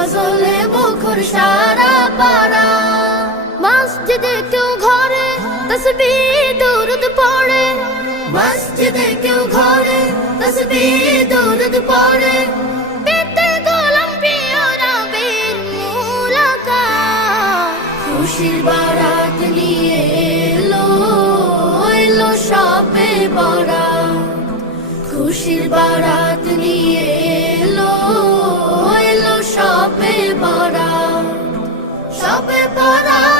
গজলে মুখর সারা পাড়া। মসজিদে কেউ ঘরে তসবিহ দুরুদ পড়ে, মসজিদে কেউ ঘরে তসবিহ দুরুদ পড়ে। পেতে গোলাম প্রিয় নবীর মুলাকাত, খুশির বারাত নিয়ে এলো এলো শবে বরাত, খুশির বারাত নিয়ে এলো এলো শবে বরাত, শবে বরাত।